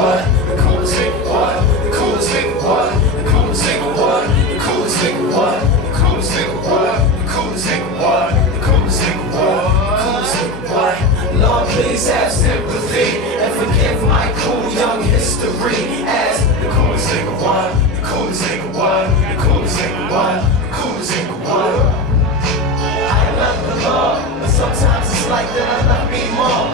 what? The coolest nigga what? The coolest nigga what? The coolest nigga what? The coolest nigga what? The coolest nigga what? The coolest nigga what? The coolest nigga what? The coolest nigga what? Lord, please have sympathy and forgive my cool young history as the coolest nigga what? The coolest nigga what? The coolest nigga what? The coolest nigga what? I love the law, but sometimes it's like that I love me more.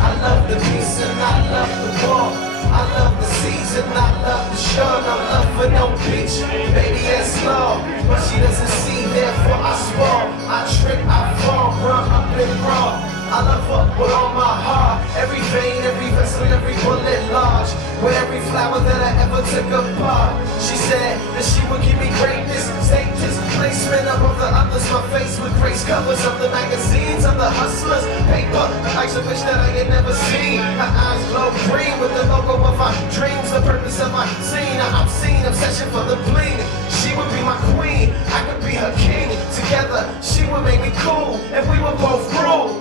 I love the peace and I love the war. I love the season, I love the shore. No love for no beach, baby that's law. But she doesn't see, therefore I spoil. I trip, I fall, run up and raw. I love her with all my heart. Every vein, every vessel, every bullet large. With every flower that I ever took apart. She said that she would give me greatness, status, placement above the others. My face with grace covers of the magazines of the hustlers. Paper, the likes of which that I had never seen. Her eyes glow green with the logo of my dreams. The purpose of my scene, I'm seen, obsession for the bling. She would be my queen, I could be her king. Together, she would make me cool, and we would both rule.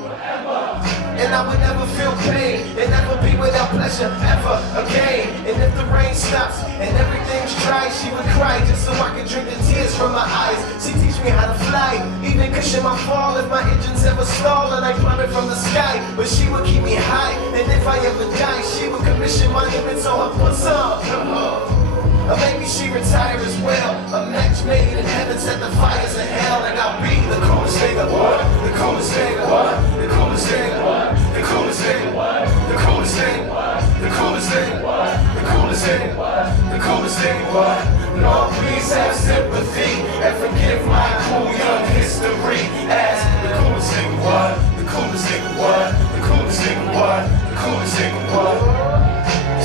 And I would never feel pain, and never be without pleasure ever again. And if the rain stops and everything's dry, she would cry just so I could drink the tears from my eyes. She teach me how to fly, even cushion my fall if my engines ever stall and I plummet from the sky. But she would keep me high, and if I ever die, she would commission monuments on her bosom. Or maybe she retire as well. A match made in heaven, set the fires of hell, and I'll be the coolest nigga. What? The coolest nigga. What? The coolest nigga. What? The coolest nigga. What? The coolest nigga. What? The coolest nigga. What? The coolest nigga. What? The coolest nigga. What? Lord, please have sympathy and forgive my cool young history as the coolest nigga. What? The coolest nigga. What? The coolest nigga. What? The coolest nigga. What?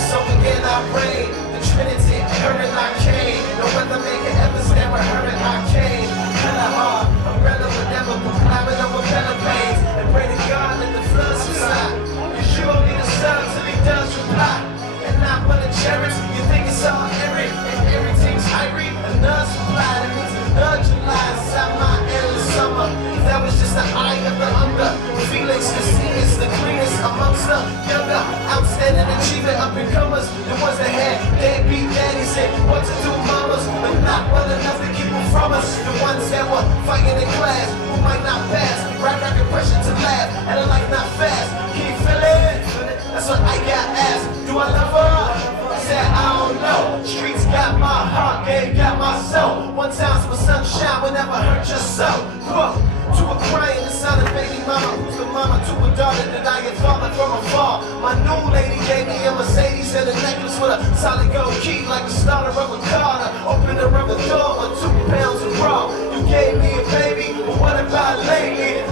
So again I reign, the Trinity, her and I came. No weather maker ever stand with her and I came. Hella hard, umbrella but never climbing over better pains. And pray to God let the flood subside. Cause you don't need a son till he does reply. And not but a cherish, you think it's all Eric and everything's Irie. Another supply, that means another July inside my endless summer. That was just the eye of the under. Felix, the seniors, the cleanest amongst the younger, outstanding achievement up and comers. The ones that had deadbeat daddies and what to do mamas, but not well enough to keep them from us. The ones that were fighting in class, who might not pass. Right back impression to laugh, and a life not fast. Can you feel it? That's what I got asked. Do I love her? I said I don't know. Streets got my heart, game got my soul. One time for sunshine will never hurt your soul. Whoa. To a crying, the son of baby mama, who's the mama to a daughter that I had fallen from afar. My new lady gave me a Mercedes and a necklace with a solid gold key, like the starter of a car to open the rubber door with 2 pounds of raw. You gave me a baby, but what about lately?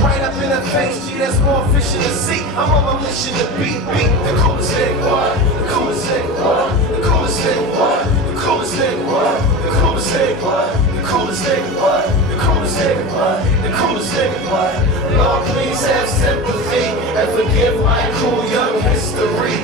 Right up in her face, gee, there's more fish in the sea. I'm on my mission to beat the coolest thing, what? The coolest thing, what? The coolest thing, what? The coolest thing, what? The coolest thing, what? The coolest thing, what? The coolest thing, what? The coolest thing, what? Lord, please have sympathy and forgive my cool young history